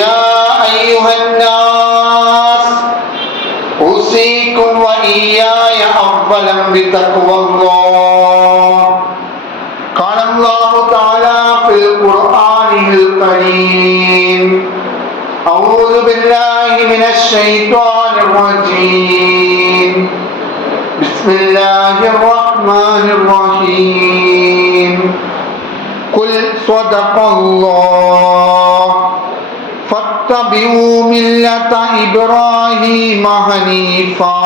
يا أيها الناس أوصيكم وإياي أولا بتقوى الله. قال الله تعالى في القرآن الكريم: أعوذ بالله من الشيطان الرجيم. بسم الله الرحمن الرحيم. قل صدق الله فاتبعوا ملة إبراهيم حنيفا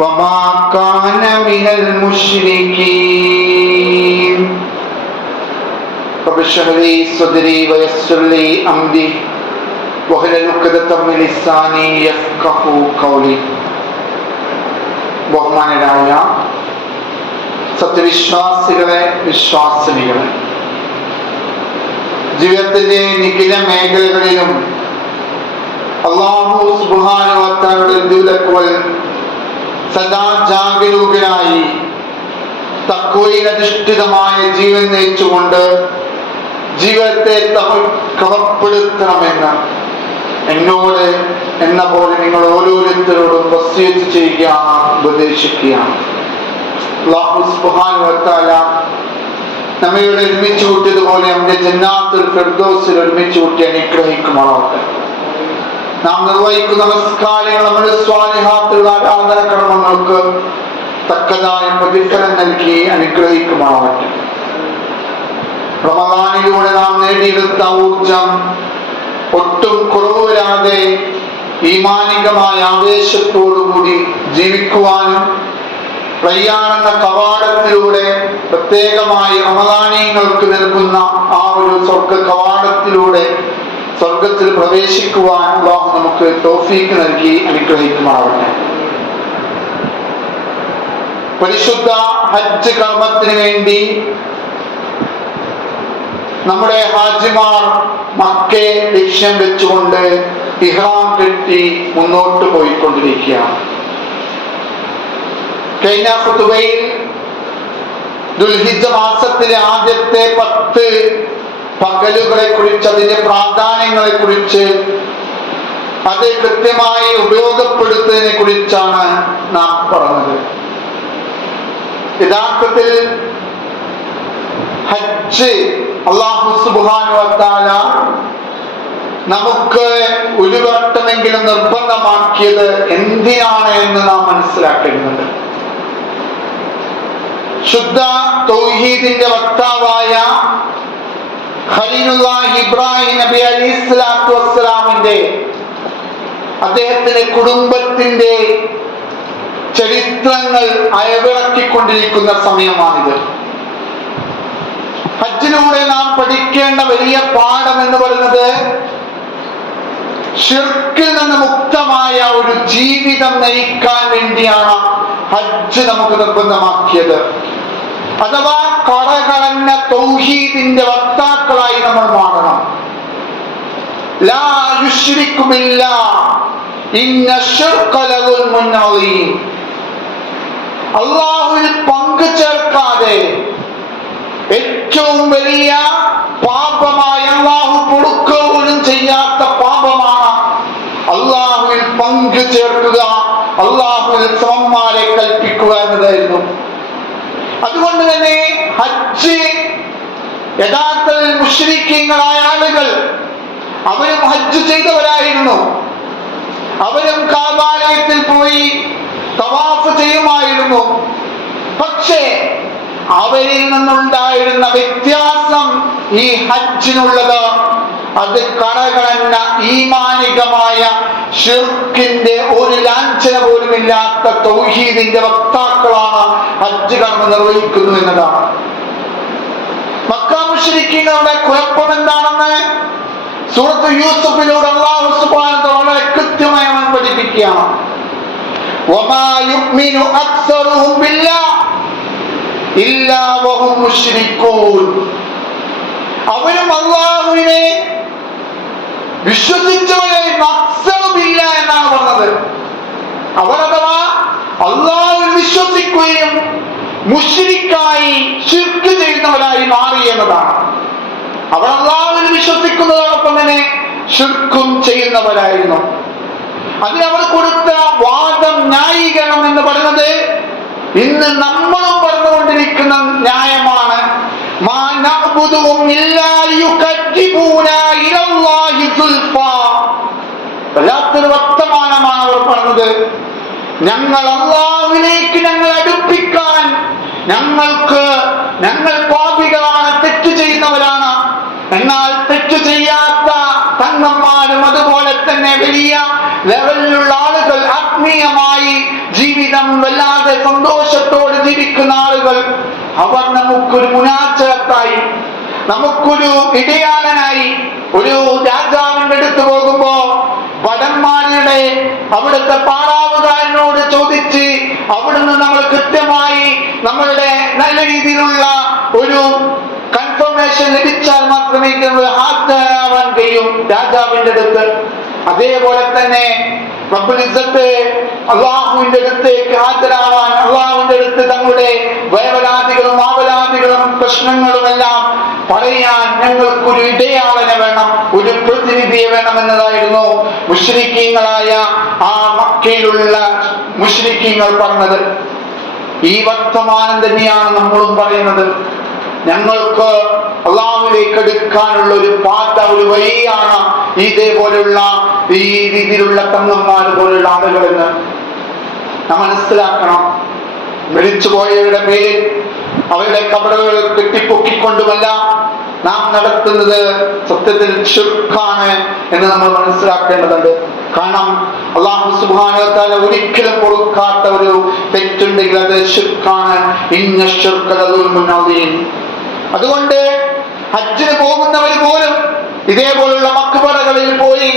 وما كان من المشركين. رب اشرح لي صدري ويسر لي أمري واحلل عقدة من لساني يفقهوا قولي. ബഹുമാനരായ സത്യവിശ്വാസികളെ, വിശ്വാസിനികളെ, ജീവിതത്തിന്റെ നിഖില മേഖലകളിലും അല്ലാഹു സുബ്ഹാനഹു വ തആലയുടെ വിലക്കുകൾ സദാ ജാഗരൂകരായി തഖ്വയിൽ അധിഷ്ഠിതമായ ജീവൻ നയിച്ചുകൊണ്ട് ജീവിതത്തെ ക്രമപ്പെടുത്തണമെന്ന് എന്നോട് എന്ന പോലെ നിങ്ങൾ ഓരോരുത്തരോടും വസിയത്ത് ചെയ്യുകയാണ്, ഉപദേശിക്കുകയാണ്. അല്ലാഹു സുബ്ഹാനഹു വ തആല നമ്മെ ഇവിടെ ഒരുമിച്ച് കൂട്ടിയതുപോലെ നമ്മുടെ ജന്നാത്തുൽ ഫിർദൗസിൽ ഒരുമിച്ച് കൂട്ടി അനുഗ്രഹിക്കുമാറാവട്ടെ. നാം നിർവഹിക്കുന്ന നമസ്കാരങ്ങൾ, നമ്മുടെ സ്വാലിഹാത്തുള്ള ആരാധന കർമ്മങ്ങൾക്ക് തക്കതായ പ്രതിഫലം നൽകി അനുഗ്രഹിക്കുമാറാവട്ടെ. റമദാനിലൂടെ നാം നേടിയെടുത്ത ഊർജം ഒട്ടും കുറവ് വരാതെ ഈമാനികമായ ആവേശത്തോടുകൂടി ജീവിക്കുവാനും റയ്യാൻ കവാടത്തിലൂടെ പ്രത്യേകമായി റമദാനികൾക്ക് നൽകുന്ന ആ ഒരു സ്വർഗ കവാടത്തിലൂടെ സ്വർഗത്തിൽ പ്രവേശിക്കുവാൻ അല്ലാഹു നമുക്ക് തൗഫീഖ് നൽകി അനുഗ്രഹിക്കുമാറാവട്ടെ. പരിശുദ്ധ ഹജ്ജ് കർമ്മത്തിന് വേണ്ടി നമ്മുടെ ഹാജിമാർ മക്കയെ ലക്ഷ്യം വെച്ചുകൊണ്ട് ഇഹ്റാം കെട്ടി മുന്നോട്ട് പോയിക്കൊണ്ടിരിക്കുകയാണ്. കഴിഞ്ഞ ഖുതുബയിൽ ദുൽഹിജ്ജ മാസത്തിലെ ആദ്യത്തെ 10 പകലുകളെ കുറിച്ച്, അതിന്റെ പ്രാധാന്യങ്ങളെ കുറിച്ച്, അത് കൃത്യമായി ഉപയോഗപ്പെടുത്തുന്നതിനെ കുറിച്ചാണ് നാം പറഞ്ഞത്. യഥാർത്ഥത്തിൽ ഹജ്ജ് അല്ലാഹു സുബ്ഹാനഹു വ തആല നമുക്ക് ഒരു വട്ടമെങ്കിലും നിർബന്ധമാക്കിയത് എന്തിനാണ് എന്ന് നാം മനസ്സിലാക്കേണ്ടത്. ശുദ്ധ തൗഹീദിന്റെ വക്താവായ ഖലീലുല്ലാഹി ഇബ്രാഹിം നബി അലൈഹിസ്സലാത്തു വസ്സലാമിന്റെ, അദ്ദേഹത്തിന്റെ കുടുംബത്തിന്റെ ചരിത്രങ്ങൾ അയവിറക്കിക്കൊണ്ടിരിക്കുന്ന സമയമാണിത്. ഹജ്ജിലൂടെ നാം പഠിക്കേണ്ട വലിയ പാഠം എന്ന് പറയുന്നത് ശിർക്കിൽ നിന്ന് മുക്തമായ ഒരു ജീവിതം നയിക്കാൻ വേണ്ടിയാണ് ഹജ്ജ് നമുക്ക് നിർബന്ധമാക്കിയത്. അഥവാ കടകളഞ്ഞ തൗഹീദിന്റെ വക്താക്കളായി നമ്മൾ മാറണം. ലാ യുശ്രികു ബില്ലാഹ് ഇന്ന ശിർക ലദുൽമുൻ അളീം. അല്ലാഹുവിൽ പങ്കു ചേർക്കാതെ ഏറ്റവും വലിയ പാപമായ, അല്ലാഹു പൊറുക്കുകയും ചെയ്യാത്ത പാപമാണ് അല്ലാഹുവിൽ പങ്കു ചേർക്കുക, അല്ലാഹുവിൽ സമന്മാരെ കൽപ്പിക്കുക എന്നതായിരുന്നു. അതുകൊണ്ട് തന്നെ ഹജ്ജ് യഥാർത്ഥത്തിൽ മുശ്രിക്കീങ്ങളായ ആളുകൾ അവരും ഹജ്ജ് ചെയ്തവരായിരുന്നു. അവരും കഅബാലയത്തിൽ പോയി തവാഫ് ചെയ്യുമായിരുന്നു. പക്ഷേ അവരിൽ നിന്നുണ്ടായിരുന്ന വ്യത്യാസം ഈ ഹജ്ജിനുള്ളത്, അത് കടകളഞ്ഞ ഈമാനികമായ ശിർക്കിന്റെ ഒരു ലാഞ്ചന പോലും ഇല്ലാത്ത തൗഹീദിന്റെ വക്താക്കളാണ് ഹജ്ജ് കർമ്മം നിർവഹിക്കുന്നു എന്നതാണ്. മക്ക മുശ്രിക്കീങ്ങളുടെ കുഴപ്പം എന്താണെന്ന് സൂറത്ത് യൂസുഫിലൂടെ അല്ലാഹു സുബ്ഹാനഹു വ തആല വളരെ കൃത്യമായി പഠിപ്പിക്കുകയാണ്. വമാ യുഅ്മിനു അക്സറുഹും ബില്ലാഹ് ഇല്ലാ വഹും മുശ്രികൂൻ. അവരും അല്ലാഹുവിനെ വിശ്വസിച്ചവരെ അക്സറുമില്ല എന്നാണ് പറഞ്ഞത്. അവർ അഥവാ അല്ലാഹുവിൽ വിശ്വസിക്കുകയും മുശ്രിക്കായി ശിർക്ക് ചെയ്യുന്നവരായി മാറി എന്നതാണ്. അവർ അല്ലാഹുവിൽ വിശ്വസിക്കുന്നതോടൊപ്പം തന്നെ ശിർക്കും ചെയ്യുന്നവരായിരുന്നു. അതിനവർ കൊടുത്ത വാദം, ന്യായീകരണം എന്ന് പറയുന്നത് ഇന്ന് നമ്മളും പറഞ്ഞുകൊണ്ടിരിക്കുന്ന ന്യായമാണ്. വല്ലാത്തൊരു വർത്തമാനമാണ് അവർ പറഞ്ഞത്. ഞങ്ങൾ അല്ലാഹുവിലേക്ക് ഞങ്ങൾ അടുപ്പിക്കാൻ, ഞങ്ങൾ പാപികളാണ്, തെറ്റ് ചെയ്യുന്നവരാണ്. എന്നാൽ തെറ്റ് ചെയ്യാത്ത തങ്ങന്മാരും അതുപോലെ തന്നെ വലിയ ലെവലിലുള്ള ആളുകൾ, ആത്മീയമായി ജീവിതം വല്ലാതെ സന്തോഷത്തോടെ ജീവിക്കുന്ന ആളുകൾ, അവർ നമുക്കൊരു മുനാജത്തായി, നമുക്കൊരു ഇടയാളനായി, ഒരു രാജാവിന്റെ അടുത്ത് പോകുമ്പോ ഭടന്മാരുടെ അവിടുത്തെ പാറാവുകാരനോട് ചോദിച്ച് അവിടുന്ന് നമ്മൾ കൃത്യമായി നമ്മളുടെ നല്ല രീതിയിലുള്ള ഒരു കൺഫർമേഷൻ ലഭിച്ചാൽ മാത്രമേ ഹാജരാവാൻ കഴിയും രാജാവിന്റെ അടുത്ത്. അതേപോലെ തന്നെ റബ്ബുൽ ഇസ്സത്ത് അല്ലാഹുവിന്റെ അടുത്തേക്ക് ഹാജരാവാൻ, അല്ലാഹുവിന്റെ അടുത്ത് തങ്ങളുടെ വേവലാദികളും ആവലാദികളും പ്രശ്നങ്ങളുമെല്ലാം പറയാൻ ഞങ്ങൾക്കൊരു ഇടയാളനെ വേണം, ഒരു പ്രതിനിധിയെ വേണം എന്നതായിരുന്നു മുശ്രിക്കീങ്ങളായ ആ മക്കയിലുള്ള മുശ്രിക്കീങ്ങൾ പറഞ്ഞത്. ഈ വർത്തമാനം തന്നെയാണ് നമ്മളും പറയുന്നത്. ഞങ്ങൾക്ക് അല്ലാഹുവിലേക്ക് എടുക്കാനുള്ള ഒരു പാത, ഒരു വഴിയാണ് ഇതേപോലുള്ള ഈ രീതിയിലുള്ള തങ്ങന്മാർ പോലുള്ള ആളുകളെന്ന് നാം മനസ്സിലാക്കണം. മരിച്ചുപോയവരുടെ പേരിൽ അവരുടെ കബറുകൾ കെട്ടിപ്പൊക്കിക്കൊണ്ടുമല്ല നാം നടത്തുന്നത് സത്യത്തിൽ ശിർക്കാണ് എന്ന് നമ്മൾ മനസ്സിലാക്കേണ്ടതുണ്ട്. കാരണം അല്ലാഹു സുബ്ഹാനഹു വ തആല ഒരിക്കലും പൊറുക്കാത്ത ഒരു തെറ്റുണ്ടെങ്കിൽ അത് ശിർക്കാണ്. ഇന്ന ശിർക ലദുൽമുൻ അദീം. അതുകൊണ്ട് ഹജ്ജിന് പോകുന്നവർ പോലും ഇതേപോലുള്ള മക്ബറകളിൽ പോയി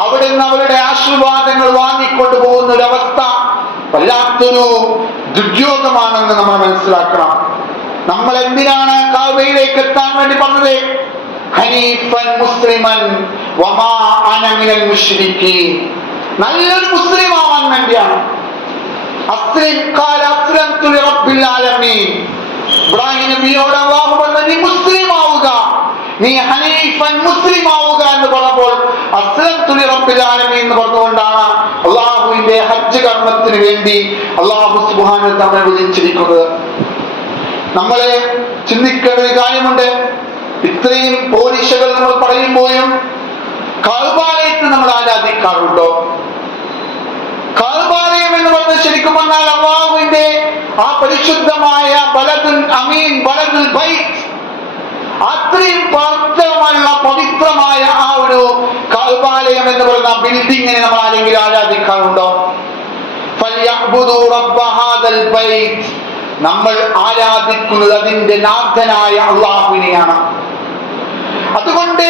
അവിടുന്ന് അവരുടെ ആശീർവാദങ്ങൾ വാങ്ങിക്കൊണ്ടു പോകുന്ന ഒരു അവസ്ഥ വല്ലാത്തൊരു ദുര്യോഗമാണെന്ന് നമ്മൾ മനസ്സിലാക്കണം. നമ്മൾ എന്തിനാണ് കഅബയിലേക്ക് എത്താൻ വേണ്ടി പറഞ്ഞത്? ഹനീഫൻ മുസ്ലിമൻ വമാ അന മിനൽ മുശ്രിക്കീൻ, നല്ലൊരു മുസ്ലിം ആവാൻ വേണ്ടിയാണ്. അസ്ലിം ഖാല അസ്ലംതു ലിറബ്ബിൽ ആലമീൻ. ഇബ്രാഹിം നബിയോട് അല്ലാഹു പറഞ്ഞു, നീ മുസ്ലിം ആവുക, നീ ഹനീഫൻ മുസ്ലിം ആവുക എന്ന് പറഞ്ഞപ്പോൾ അസ്ലംതു ലിറബ്ബിൽ ആലമീൻ എന്ന് പറഞ്ഞുകൊണ്ടാണ് അല്ലാഹുവിന്റെ ഹജ്ജ് കർമ്മത്തിന് വേണ്ടി അല്ലാഹു സുബ്ഹാനഹു വ തആല വിളിച്ചിരിക്കുന്നത്. നമ്മളെ ചിന്തിക്കേണ്ട ഒരു കാര്യമുണ്ട്. ഇത്രയും പോരിശകൾ നമ്മൾ പറയുമ്പോഴും കഅബാലയത്തെ നമ്മൾ ആരാധിക്കാറുണ്ടോ? കഅബാലയം എന്ന് പറഞ്ഞാൽ ശരിക്കും പറഞ്ഞാൽ അല്ലാഹുവിന്റെ ആ പരിശുദ്ധമായ ബലദുൽ അമീൻ, ബലദുൽ ബൈത്ത്, അത്രയും പവിത്രമായ ആ ഒരു കഅബാലയം എന്ന് പറയുന്ന ബിൽഡിങ്ങിനെ നമ്മൾ ആരെങ്കിലും ആരാധിക്കാറുണ്ടോ? ഫൽയഅ്ബുദു റബ്ബ ഹാദൽ ബൈത്ത്. നമ്മൾ ആരാധിക്കുന്നത് അതിന്റെ നാഥനായ അല്ലാഹുവിനെയാണ്. അതുകൊണ്ട്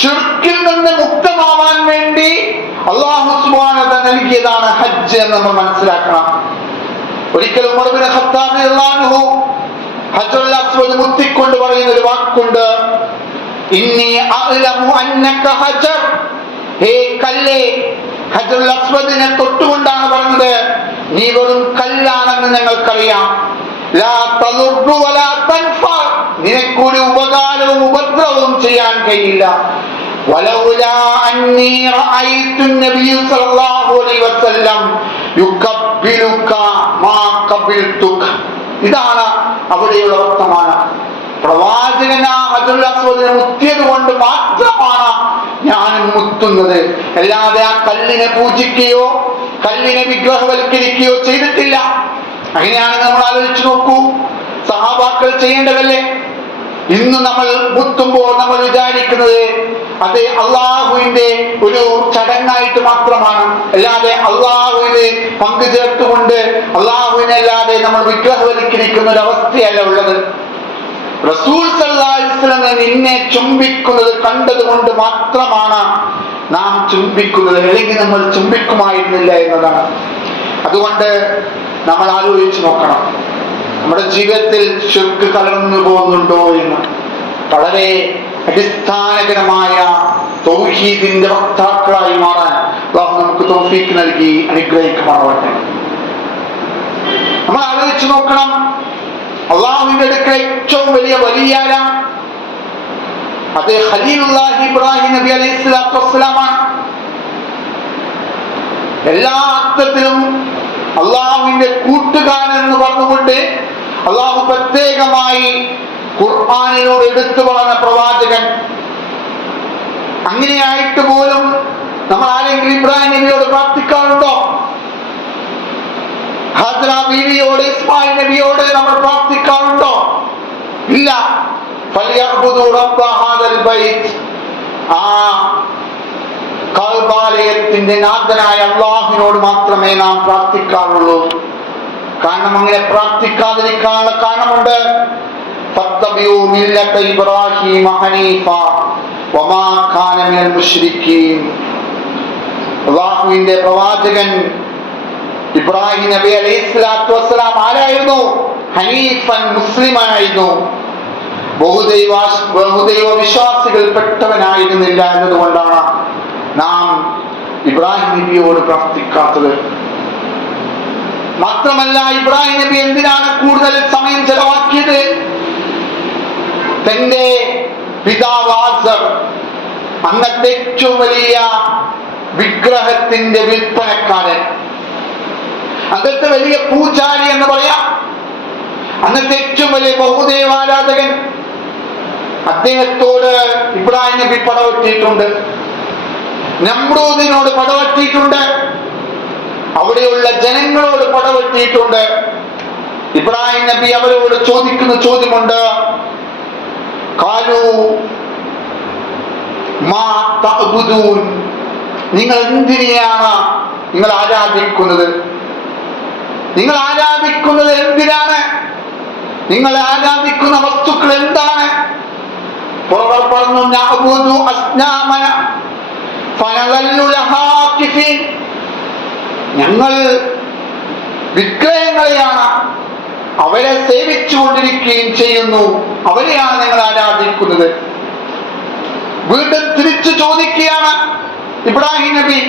ശിർക്കിൽ നിന്ന് മുക്തമാവാൻ വേണ്ടി അല്ലാഹു സുബ്ഹാനഹു വ തആല നൽകിയതാണ് ഹജ്ജ് എന്ന് നമ്മൾ മനസ്സിലാക്കണം. ഒരിക്കൽ ഉമർ ഇബ്നു ഖത്താബ് റളിയല്ലാഹു അൻഹു ഹജ്ജുൽ അസ്വദ് മുത്തിക്കൊണ്ട് പറയുന്ന ഒരു വാക്കുണ്ട്, ഇന്നി അഅലമു അന്നക ഹജർ. ഹേ കല്ലേ, ഹജ്ജുൽ അസ്വദിനെ തൊട്ടുകൊണ്ടാണ് പറഞ്ഞത്, നീ വെറും കല്ലാണെന്ന് ഞങ്ങൾക്കറിയാം. ലാ തളുറു വലാ തൻഫ, നിനക്കൊരു ഉപകാരവും ഉപദ്രവവും ചെയ്യാൻ കഴിയില്ല. വലൗലാ അന്നി റഅയ്തു നബിയ സല്ലല്ലാഹു അലൈഹി വസല്ലം യുകബ്ബിലുക മാ ഖബിൽതുക. ഇതാണ് അവിടെയുള്ള വർത്തമാനം. പ്രവാചകൻ ഹജ്ജുൽ അസ്വദിനെ മുത്തിയത് കൊണ്ട് മാത്രമാണ് ഞാനും മുത്തുന്നത്, അല്ലാതെ ആ കല്ലിനെ പൂജിക്കുകയോ കല്ലിനെ വിഗ്രഹവൽക്കരിക്കുകയോ ചെയ്തിട്ടില്ല. അങ്ങനെയാണ് നമ്മൾ ആലോചിച്ചു നോക്കൂ, സഹാബാക്കൾ ചെയ്യേണ്ടതല്ലേ? ഇന്ന് നമ്മൾ മുത്തുമ്പോൾ നമ്മൾ വിചാരിക്കുന്നത് അത് അള്ളാഹുവിന്റെ ഒരു ചടങ്ങായിട്ട് മാത്രമാണ്, അല്ലാതെ അള്ളാഹുവിന് പങ്കു ചേർത്തുകൊണ്ട് അള്ളാഹുവിനെ അല്ലാതെ നമ്മൾ വിഗ്രഹവൽക്കരിക്കുന്ന ഒരു അവസ്ഥയല്ല ഉള്ളത്. റസൂൽ സല്ലല്ലാഹു അലൈഹി വസല്ലം നിന്നെ ചുംബിക്കുന്നത് കണ്ടതുകൊണ്ട് മാത്രമാണ് നാം ചുംബിക്കുന്നത്, അല്ലെങ്കിൽ നമ്മൾ ചുംബിക്കുമായിരുന്നില്ല എന്നതാണ്. അതുകൊണ്ട് നമ്മൾ ആലോചിച്ച് നോക്കണം, നമ്മുടെ ജീവിതത്തിൽ ശിർക്ക് കലർന്നു പോകുന്നുണ്ടോ എന്ന്. വളരെ അടിസ്ഥാനപരമായ തൗഹീദിന്റെ വക്താക്കളായി മാറാൻ അല്ലാഹു നമുക്ക് തൗഫീഖ് നൽകി അനുഗ്രഹിക്കുമാറാവട്ടെ. നമ്മൾ ആലോചിച്ച് നോക്കണം, അള്ളാഹുവിന്റെ അടുക്കൽ ഏറ്റവും വലിയ വലിയാല അത് ഖലീലുല്ലാഹി ഇബ്രാഹിം നബി അലൈഹി സ്വലാത്തു വസ്സലാമാണ്. എല്ലാ അർത്ഥത്തിലും അള്ളാഹുവിന്റെ കൂട്ടുകാരൻ എന്ന് പറഞ്ഞുകൊണ്ട് അള്ളാഹു പ്രത്യേകമായി ഖുർആനിലൂടെ എടുത്തു പറഞ്ഞ പ്രവാചകൻ. അങ്ങനെയായിട്ട് പോലും നമ്മൾ ആരെങ്കിലും ഇബ്രാഹിം നബിയോട് പ്രാർത്ഥിക്കാറുണ്ടോ? ഹാജറ ബീവിയോട്, ഇസ്മായിൽ നബിയോട് നമ്മൾ പ്രാർത്ഥിക്കാറുണ്ടോ? ഇല്ല. ഫൽയഅ്ബുദു റബ്ബ ഹാദൽ ബൈത്ത്, ആ കഅബാലയത്തിന്റെ നാഥനായ അല്ലാഹുവിനോട് മാത്രമേ നാം പ്രാർത്ഥിക്കാറുള്ളൂ. കാരണം അങ്ങനെ പ്രാർത്ഥിക്കാതിരിക്കാനുള്ള കാരണമുണ്ട്. ഫത്തബിഉ മില്ലത ഇബ്രാഹീമ ഹനീഫ വമാ കാന മിനൽ മുശ്രിക്കീൻ. അല്ലാഹുവിന്റെ പ്രവാചകൻ ഇബ്രാഹിം നബി അലൈഹി സ്വലാത്തു വസ്സലാം ആരായിരുന്നു? ഹനീഫൻ, മുസ്ലിമായിരുന്നു. ബഹുദൈവ വിശ്വാസികൾ പെട്ടവനായിരുന്നില്ല എന്നതുകൊണ്ടാണ് നാം ഇബ്രാഹിം നബിയോട് പ്രാർത്ഥിക്കാത്തത്. മാത്രമല്ല, ഇബ്രാഹിം നബി എന്തിനാണ് കൂടുതൽ സമയം ചെലവാക്കിയത്? തന്റെ പിതാവ് ആസർ, അന്നത്തെ ഏറ്റവും വലിയ വിഗ്രഹത്തിന്റെ വിൽപ്പനക്കാരൻ, അന്നത്തെ വലിയ പൂജാരി എന്ന് പറയാം, അന്നത്തെ ഏറ്റവും വലിയ ബഹുദൈവാരാധകൻ, അദ്ദേഹത്തോട് ഇബ്രാഹിം നബി പടവെട്ടിയിട്ടുണ്ട്. നമ്രൂദിനോട് പടവെട്ടിയിട്ടുണ്ട്. അവിടെയുള്ള ജനങ്ങളോട് പടവെട്ടിയിട്ടുണ്ട്. ഇബ്രാഹിം നബി അവരോട് ചോദിക്കുന്ന ചോദ്യമുണ്ട്. ഖാലൂ മാ തഅ്ബുദൂൻ, നിങ്ങൾ എന്തിനെയാണ് നിങ്ങൾ ആരാധിക്കുന്നത്? നിങ്ങൾ ആരാധിക്കുന്നത് എന്തിനാണ്? നിങ്ങൾ ആരാധിക്കുന്ന വസ്തുക്കൾ എന്താണ്? പറഞ്ഞു, നഅ്ബുദു അസ്നാമന ഫനദല്ലു ലഹാ ആകിഫീൻ, ഞങ്ങൾ വിഗ്രഹങ്ങളെയാണ്, അവരെ സേവിച്ചുകൊണ്ടിരിക്കുകയും ചെയ്യുന്നു, അവരെയാണ് ഞങ്ങൾ ആരാധിക്കുന്നത്. വീണ്ടും തിരിച്ചു ചോദിക്കുകയാണ് ഇബ്രാഹിം നബി.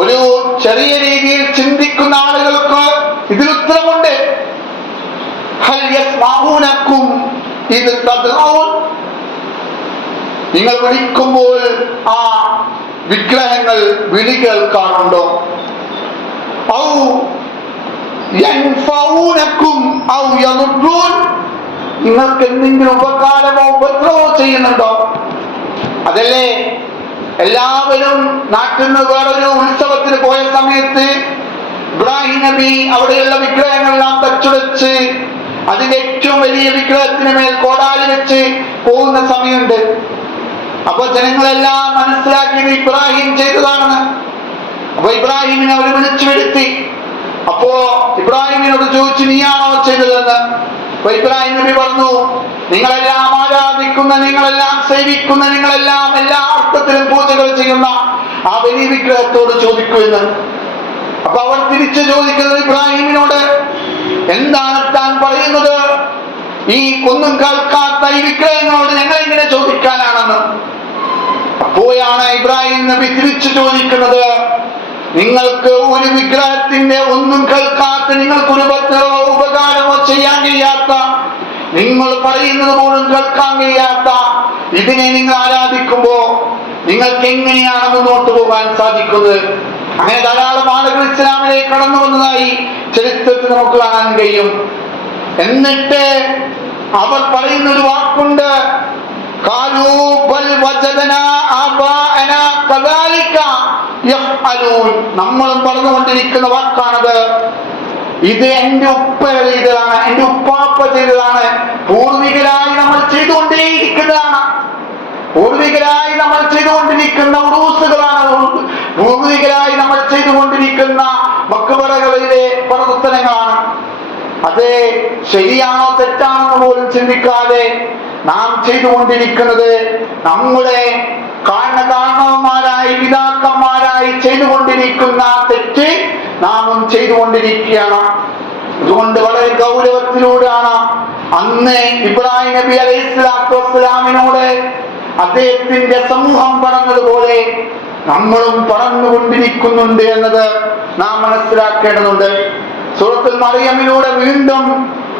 ഒരു ചെറിയ രീതിയിൽ ചിന്തിക്കുന്ന ആളുകൾക്ക് ഇതിൽ ഉത്തരമുണ്ട്. ഹൽ യസ്മഊനകും ഇദ് തദ്ഊൻ, നിങ്ങൾ വിളിക്കുമ്പോൾ ആ വിഗ്രഹങ്ങൾ വിളി കേൾക്കാറുണ്ടോ? ഔ യൻഫഊനകും ഔ യദുറൂൻ, നിങ്ങൾക്ക് എന്തെങ്കിലും ഉപകാരമോ ഉപദ്രവമോ ചെയ്യുന്നുണ്ടോ? അതല്ലേ എല്ലാവരും നാട്ടിൽ നിന്ന് വേറൊരു ഉത്സവത്തിന് പോയ സമയത്ത് ഇബ്രാഹിം നബി അവിടെയുള്ള വിഗ്രഹങ്ങളെല്ലാം തച്ചുടച്ച് അതിന്റെ ഏറ്റവും വലിയ വിഗ്രഹത്തിന് മേൽ കോടാലി വെച്ച് പോകുന്ന സമയമുണ്ട്. അപ്പൊ ജനങ്ങളെല്ലാം മനസ്സിലാക്കിയത് ഇബ്രാഹിം ചെയ്തതാണെന്ന്. അപ്പൊ ഇബ്രാഹിമിനെ അവർ വിളിച്ചു വരുത്തി. അപ്പോ ഇബ്രാഹിമിനോട് ചോദിച്ചു, നീയാണോ ചെയ്തതെന്ന്? അപ്പൊ ഇബ്രാഹിം നബി പറഞ്ഞു, നിങ്ങളെല്ലാം ആരാധിക്കുന്ന, നിങ്ങളെല്ലാം സേവിക്കുന്ന, നിങ്ങളെല്ലാം എല്ലാ അർത്ഥത്തിലും പൂജകൾ ചെയ്യുന്ന ആ വലിയ വിഗ്രഹത്തോട് ചോദിക്കുമെന്ന്. അപ്പൊ അവർ തിരിച്ചു ചോദിക്കുന്നത് ഇബ്രാഹിമിനോട്, എന്താണ് താൻ പറയുന്നത്? ഈ ഒന്നും കേൾക്കാത്ത ഈ വിഗ്രഹങ്ങളോട് ഞങ്ങൾ ഇങ്ങനെ ചോദിക്കാനാണെന്ന്. അപ്പോഴാണ് ഇബ്രാഹിം നബി തിരിച്ചു ചോദിക്കുന്നത്, നിങ്ങൾക്ക് ഒരു വിഗ്രഹത്തിന്റെ ഒന്നും കേൾക്കാത്ത, നിങ്ങൾക്കൊരു ഉപകാരമോ ചെയ്യാൻ കഴിയാത്ത, നിങ്ങൾ പറയുന്നത് പോലും കേൾക്കാൻ കഴിയാത്ത ഇതിനെ നിങ്ങൾ ആരാധിക്കുമ്പോ നിങ്ങൾക്ക് എങ്ങനെയാണ് മുന്നോട്ട് പോകാൻ സാധിക്കുന്നത്? അങ്ങനെ ധാരാളം ആളുകൾ ഇസ്ലാമിലേക്ക് കടന്നു വന്നതായി ചരിത്രത്തിൽ നമുക്ക് കാണാൻ കഴിയും. എന്നിട്ട് അവർ പറയുന്ന ഒരു വാക്കുണ്ട്, ഖാലൂ ബൽ വജദനാ ആബാഅനാ കദാലിക യഫ്അലൂൻ, നമ്മളും പറഞ്ഞുകൊണ്ടിരിക്കുന്ന വാക്കാണത്. ഇത് എന്റെ ഉപ്പ ചെയ്തതാണ്, എന്റെ ഉപ്പാപ്പ ചെയ്തതാണ്, പൂർവികരായി നമ്മൾ ചെയ്തുകൊണ്ടേയിരിക്കുന്നതാണ്, പൂർവികരായി നമ്മൾ ചെയ്തുകൊണ്ടിരിക്കുന്ന ഉറൂസുകളാണ്, പൂർവികരായി നമ്മൾ ചെയ്തുകൊണ്ടിരിക്കുന്ന മക്ബറകളിലെ പ്രവർത്തനങ്ങളാണ്. അത് ശരിയാണോ തെറ്റാണെന്ന് പോലും ചിന്തിക്കാതെ നാം ചെയ്തുകൊണ്ടിരിക്കുന്നത് നമ്മുടെ കാരണവന്മാരായി പിതാക്കന്മാരായി ചെയ്തുകൊണ്ടിരിക്കുന്ന തെറ്റ് നാമും ചെയ്തുകൊണ്ടിരിക്കുകയാണ്. അതുകൊണ്ട് വളരെ ഗൗരവത്തിലൂടെയാണ് അന്ന് ഇബ്രാഹിം നബി അലൈഹി സ്വലാത്തു വസ്സലാമിനോട് അദ്ദേഹത്തിന്റെ സമൂഹം പറഞ്ഞതുപോലെ നമ്മളും പറഞ്ഞുകൊണ്ടിരിക്കുന്നുണ്ട് എന്നത് നാം മനസ്സിലാക്കേണ്ടതുണ്ട്. സൂറത്തുൽ മറിയമിലൂടെ വീണ്ടും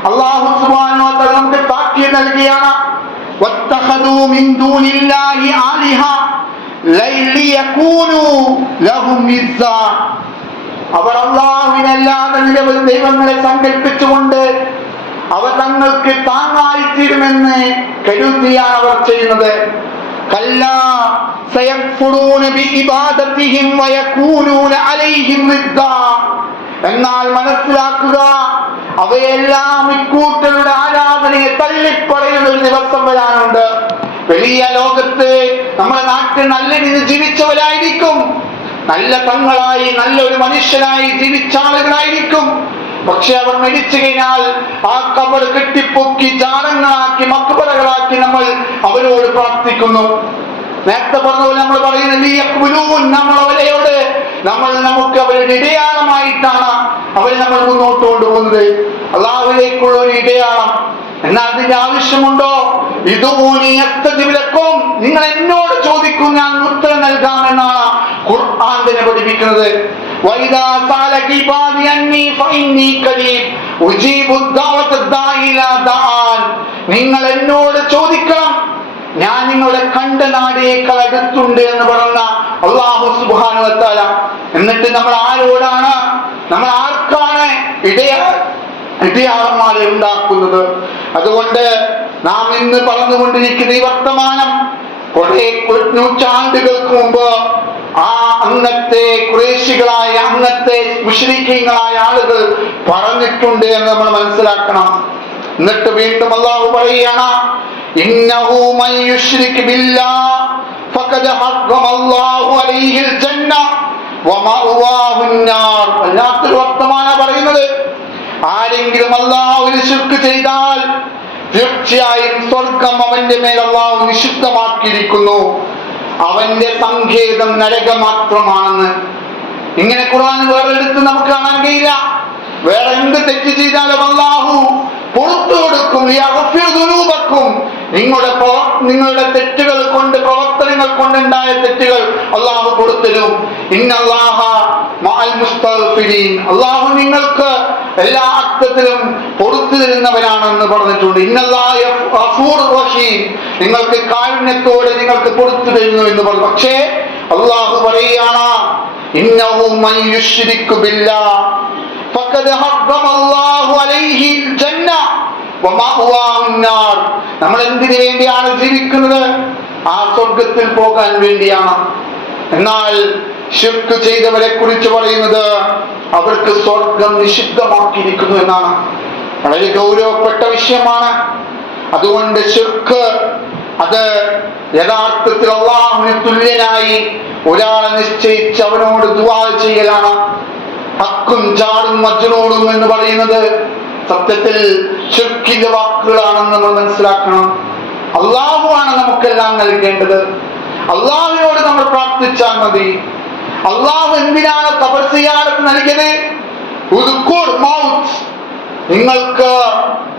അല്ലാഹു സുബ്ഹാനഹു വ തആല നമുക്ക് താക്കീത് നൽകിയാണ്. വത്തഖദൂ മിൻ ദൂനില്ലാഹി ആലിഹ ലയകൂനൂ ലഹും ഇസ്സാ. അവർ അല്ലാഹുവിനല്ലാതെ നിരവധി ദൈവങ്ങളെ സങ്കല്പിച്ചുകൊണ്ട് അവർ തങ്ങൾക്ക് താങ്ങായി തീരുമെന്ന് കരുതിയാണ് അവർ ചെയ്യുന്നത്. കല്ലാ സയക്ഫുറൂന ബിഇബാദതിഹിം വയകൂനൂന അലൈഹിം റിദ്ദാ. എന്നാൽ മനസ്സിലാക്കുക, അവയെല്ലാം ഇക്കൂട്ടരുടെ ആരാധനയെ തള്ളിപ്പറയുന്ന ഒരു ദിവസം വരാനുണ്ട്. വലിയ ലോകത്ത് നമ്മുടെ നാട്ടിൽ നല്ല രീതിയിൽ ജീവിച്ചവരായിരിക്കും, നല്ല തങ്ങളായി നല്ലൊരു മനുഷ്യനായി ജീവിച്ച ആളുകളായിരിക്കും. പക്ഷെ അവർ മരിച്ചു കഴിഞ്ഞാൽ ആ ഖബർ കെട്ടിപ്പൊക്കി ജാറങ്ങളാക്കി മക്ബറകളാക്കി നമ്മൾ അവരോട് പ്രാർത്ഥിക്കുന്നു. നേരത്തെ പറഞ്ഞ പോലെ നമ്മൾ പറയുന്നത് നമ്മൾ അവരെയോട് നമുക്ക് അവരുടെ ഇടയാളമായിട്ടാണ് അവരെ നമ്മൾ മുന്നോട്ട് കൊണ്ടുപോകുന്നത്, അല്ലാഹുവിലേക്കുള്ള ഒരു ഇടയാളം. എന്നാൽ അതിന്റെ ആവശ്യമുണ്ടോ? ഇതുപോലെക്കും നിങ്ങൾ എന്നോട് ചോദിക്കും, ഞാൻ ഉത്തരം നൽകാമെന്നാണ് ഖുർആൻ തന്നെ പഠിപ്പിക്കുന്നത്. നിങ്ങൾ എന്നോട് ചോദിക്കണം, ഞാൻ നിങ്ങളുടെ കണ്ട നാടേക്കാൾ അടുത്തുണ്ട് എന്ന് പറഞ്ഞ അല്ലാഹു സുബ്ഹാനഹു വ തആല. എന്നിട്ട് നമ്മൾ ആരോടാണ്, നമ്മൾ ആർക്കാണ് ഇടയാളന്മാരെ ഉണ്ടാക്കുന്നത്? അതുകൊണ്ട് നാം ഇന്ന് പറഞ്ഞുകൊണ്ടിരിക്കുന്ന ഈ വർത്തമാനം കുറെ നൂറ്റാണ്ടുകൾക്ക് മുമ്പ് ആ അന്നത്തെ ഖുറൈശികളായ അന്നത്തെ മുശ്രിക്കീങ്ങളായ ആളുകൾ പറഞ്ഞിട്ടുണ്ട് എന്ന് നമ്മൾ മനസ്സിലാക്കണം. എന്നിട്ട് വീണ്ടും അല്ലാഹു പറയുകയാണ്, ഇന്നഹു മൻ യുശ്രിക് ബില്ലാഹ് ഫഖദ ഹറമല്ലാഹു അലൈഹിൽ ജന്ന വമഅവാഹുൻ നാർ. അല്ലാഹു വർത്തമാനം പറയുന്നത്, ആരെങ്കിലും അല്ലാഹുവിൽ ശിർക്ക് ചെയ്താൽ തീർച്ചയായും സ്വർഗം അവന്റെ മേൽ അല്ലാഹു നിഷിദ്ധമാക്കിയിരിക്കുന്നു, അവന്റെ സങ്കേതം നരകം മാത്രമാണെന്ന്. ഇങ്ങനെ ഖുർആൻ വേറെടുത്ത് നമുക്ക് കാണാൻ കഴിയില്ല. വേറെ എന്ത് തെറ്റ് ചെയ്താലും അല്ലാഹു പുറത്തു കൊടുക്കും. നിങ്ങളുടെ തെറ്റുകൾ കൊണ്ട്, പ്രവർത്തനങ്ങൾ കൊണ്ടുണ്ടായ തെറ്റുകൾ അല്ലാഹു പുറത്തിരും. ഇന്നല്ലാഹ മഅൽ മുസ്തഗ്ഫിരീൻ. അല്ലാഹു നിങ്ങൾക്ക് എല്ലാ അർത്ഥത്തിലും പൊറുത്തു തരുന്നവനാണെന്ന് പറഞ്ഞിട്ടുണ്ട്. ഇന്നല്ലാഹ ഗഫൂറുർ റഹീം. നിങ്ങൾക്ക് കാരുണ്യത്തോടെ നിങ്ങൾക്ക് പൊറുത്തു തരുന്നു എന്ന് പറഞ്ഞു. പക്ഷേ അല്ലാഹു പറയുകയാണ്, ഇന്നഹു മൻ യുശ്രിക് ബില്ലാഹ് ഫഖദ ഹറമല്ലാഹു അലൈഹിൽ ജന്ന വമഅവാഹുൻ നാർ. നമ്മൾ എന്തിനു വേണ്ടിയാണ് ജീവിക്കുന്നത്? ആ സ്വർഗത്തിൽ പോകാൻ വേണ്ടിയാണ്. എന്നാൽ ശിർക്ക് ചെയ്തവരെ കുറിച്ച് പറയുന്നത് അവർക്ക് സ്വർഗം നിഷിദ്ധമാക്കിയിരിക്കുന്നു എന്നാണ്. വളരെ ഗൗരവപ്പെട്ട വിഷയമാണ്. അതുകൊണ്ട് ശിർക്ക് അത് യഥാർത്ഥത്തിൽ അല്ലാഹുവിന് തുല്യനായി ഒരാളെ നിശ്ചയിച്ച് അവനോട് ദുആ ചെയ്യലാണ്. ഹക്കും ജാറും മജ്നൂനും എന്ന് പറയുന്നത് സത്യത്തിൽ ശിർക്കിന്റെ വാക്കുകളാണെന്ന് നമ്മൾ മനസ്സിലാക്കണം. അല്ലാഹുവാണ് നമുക്കെല്ലാം നൽകേണ്ടത്. അല്ലാഹുവിനോട് നമ്മൾ പ്രാർത്ഥിച്ചാൽ മതി. അല്ലാഹു എന്തിനാണ് ഖബർ സിയാറത്ത് നൽകിയത്? നിങ്ങൾക്ക്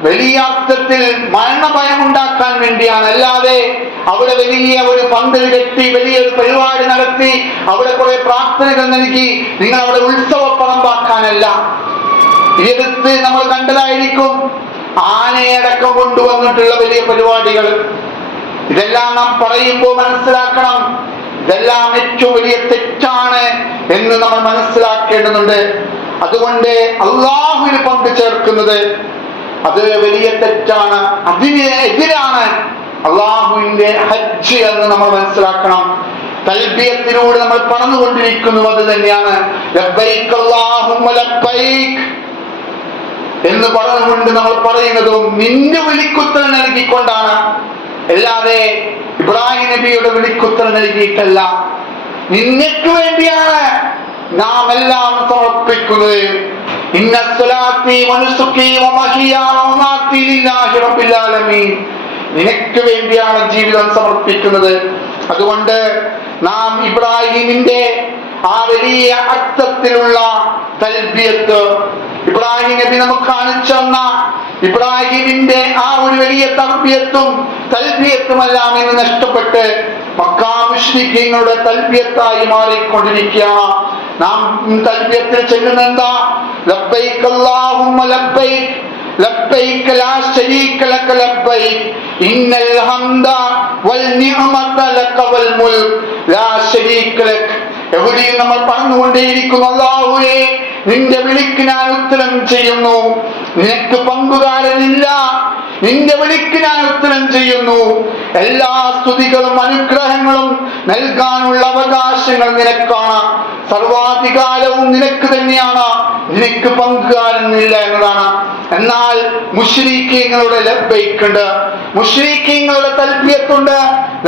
വലിയ അർത്ഥത്തിൽ മരണഭയം ഉണ്ടാക്കാൻ വേണ്ടിയാണ്. അല്ലാതെ അവിടെ വലിയ ഒരു പന്തൽ കെട്ടി വലിയൊരു പരിപാടി നടത്തി അവിടെ കുറെ പ്രാർത്ഥനകൾ നൽകി നിങ്ങൾ അവിടെ ഉത്സവപ്പറമ്പാക്കാനല്ല. ഇതെടുത്ത് നമ്മൾ കണ്ടതായിരിക്കും ആനയടക്കം കൊണ്ടുവന്നിട്ടുള്ള വലിയ പരിപാടികൾ. ഇതെല്ലാം നാം പറയുമ്പോൾ മനസ്സിലാക്കണം, ഇതെല്ലാം ഏറ്റവും വലിയ തെറ്റാണ് എന്ന് നമ്മൾ മനസ്സിലാക്കേണ്ടതുണ്ട്. അതുകൊണ്ട് അല്ലാഹുവിന് പങ്കു ചേർക്കുന്നത് അത് വലിയ തെറ്റാണ്, അതിന് എതിരാണ് അല്ലാഹുവിന്റെ ഹജ്ജ് എന്ന് നമ്മൾ മനസ്സിലാക്കണം. തൽബിയത്തിലൂടെ നമ്മൾ പറഞ്ഞുകൊണ്ടിരിക്കുന്നു അത് തന്നെയാണ്. ലബ്ബൈക് അല്ലാഹുമ്മ ലബ്ബൈക് എന്ന് പറഞ്ഞുകൊണ്ട് നമ്മൾ പറയുന്നതും നിന്റെ വിളിക്കുത്തരം നൽകിക്കൊണ്ടാണ്. അല്ലാതെ ഇബ്രാഹിം നബിയുടെ വിളിക്കുത്തരം നൽകിയിട്ടല്ല. നിനക്ക് വേണ്ടിയാണ് നാം എല്ലാം സമർപ്പിക്കുന്നത്. ഇന്ന സ്വലാത്തി വനുസുക്കി വമഹിയാ വമമാതി ലില്ലാഹി റബ്ബിൽ ആലമീൻ. നിനക്ക് വേണ്ടിയാണ് ജീവിതം സമർപ്പിക്കുന്നത്. അതുകൊണ്ട് നാം ഇബ്രാഹിമിന്റെ ആ വലിയ അർത്ഥത്തിലുള്ള തൽബിയത്ത്, ഇബ്രാഹിം നബി നമുക്ക് കാണിച്ചു തന്ന ഇബ്രാഹിമിന്റെ ആ ഒരു വലിയ തർബിയത്തും തൽബിയത്തുമെല്ലാം ഇന്ന് നഷ്ടപ്പെട്ട് മക്കാ മുശ്രിക്കീങ്ങളുടെ തൽബിയത്തായി മാറിക്കൊണ്ടിരിക്കുകയാണ്. നാം തൽബിയത്തിൽ ചെല്ലുന്ന എന്താ? ലബ്ബൈക് അല്ലാഹുമ്മ ലബ്ബൈക് ലബ്ബൈക ലാ ശരീക ലക ലബ്ബൈക ഇന്നൽ ഹംദ വൽ നിഅമത ലക വൽ മുൽക് ലാ ശരീക ലക. എവിടെയും നമ്മൾ പറഞ്ഞുകൊണ്ടേയിരിക്കുന്നു, അല്ലാഹുവേ നിന്റെ വിളിക്ക് ഞാൻ ഉത്തരം ചെയ്യുന്നു, നിനക്ക് പങ്കുകാരനില്ല, നിന്റെ വിളിക്ക് ഞാൻ ഉത്തരം ചെയ്യുന്നു. എല്ലാ സ്തുതികളും അനുഗ്രഹങ്ങളും നൽകാനുള്ള അവകാശങ്ങൾ നിനക്കാണ്, സർവാധികാരവും നിനക്ക് തന്നെയാണ്, നിനക്ക് പങ്കുകാരനില്ല എന്നതാണ്. എന്നാൽ മുശ്രിക്കീങ്ങളുടെ ലബ്ബൈക്ക് ഉണ്ട്, മുശ്രിക്കീങ്ങളുടെ തൽബിയത്തുണ്ട്.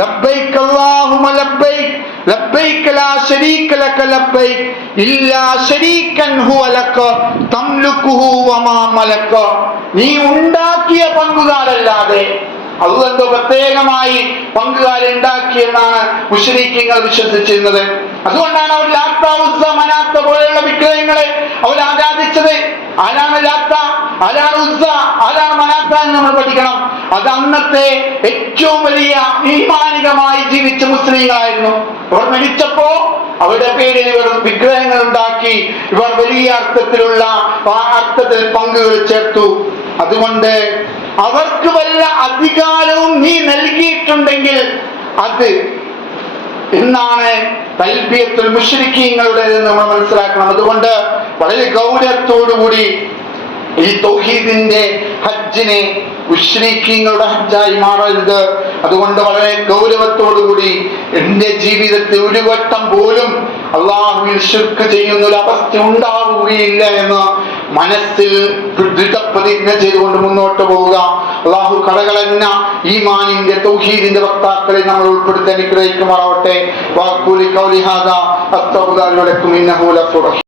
ലബ്ബൈക അല്ലാഹുമ്മ ലബ്ബൈക ലബ്ബൈക ലാ ശരീക ലക ലബ്ബൈക ഇല്ലാ ശരീകൻ ഹുവ ലക തംലുകുഹു വമാ മലക. നീ ഉണ്ടാക്കിയ പങ്കുകാരല്ലാതെ അല്ലാഹു എന്തോ പ്രത്യേകമായി പങ്കുകാരെ ഉണ്ടാക്കിയെന്നാണ് മുശ്രിക്കീങ്ങൾ വിശ്വസിച്ചിരുന്നത്. അതുകൊണ്ടാണ് അവർ ലാത്ത, ഉസ്സ, മനാത്ത പോലെയുള്ള വിഗ്രഹങ്ങളെ അവർ ആരാധിച്ചത്. ആരാണ് ലാത്ത, ആരാണ് ഉസ്സ, ആരാണ് മനാത്ത എന്ന് നമ്മൾ പഠിക്കണം. അത് അന്നത്തെ ഏറ്റവും വലിയ ഈമാനികമായി ജീവിച്ച മുസ്ലിങ്ങളായിരുന്നു. അവർ മരിച്ചപ്പോ അവരുടെ പേരിൽ ഇവർ വിഗ്രഹങ്ങൾ ഉണ്ടാക്കി, ഇവർ വലിയ അർത്ഥത്തിലുള്ള അർത്ഥത്തിൽ പങ്കുകൾ ചേർത്തു. അതുകൊണ്ട് അവർക്ക് വല്ല അധികാരവും നീ നൽകിയിട്ടുണ്ടെങ്കിൽ അത് എന്നാണ് തൽബിയത്തുൽ മുശ്രിക്കീങ്ങളുടേത് നമ്മൾ മനസ്സിലാക്കണം. അതുകൊണ്ട് വളരെ ഗൗരവത്തോടുകൂടി ഈ തൗഹീദിന്റെ ഹജ്ജിനെ മുശ്രിക്കീങ്ങളുടെ ഹജ്ജായി മാറരുത്. അതുകൊണ്ട് വളരെ ഗൗരവത്തോടുകൂടി എന്റെ ജീവിതത്തിൽ ഒരു വട്ടം പോലും അള്ളാഹുവിൽ ശിർക്ക് ചെയ്യുന്ന ഒരു അവസ്ഥ ഉണ്ടാവുകയില്ല എന്ന് മനസ്സിൽ ദൃഢപ്രതിജ്ഞ ചെയ്തുകൊണ്ട് മുന്നോട്ട് പോവുക. അള്ളാഹു കടകളഞ്ഞ ഈമാനിന്റെ തൗഹീദിന്റെ വക്താക്കളെ നമ്മൾ ഉൾപ്പെടുത്തി അനുഗ്രഹിക്കുമാറാവട്ടെ. വാഖൂലി ഖൗലി ഹാദാ അസ്തഗ്ഫിറുല്ലാഹി വലക്കും ഇന്നഹു ലഗഫൂറുർ റഹീം.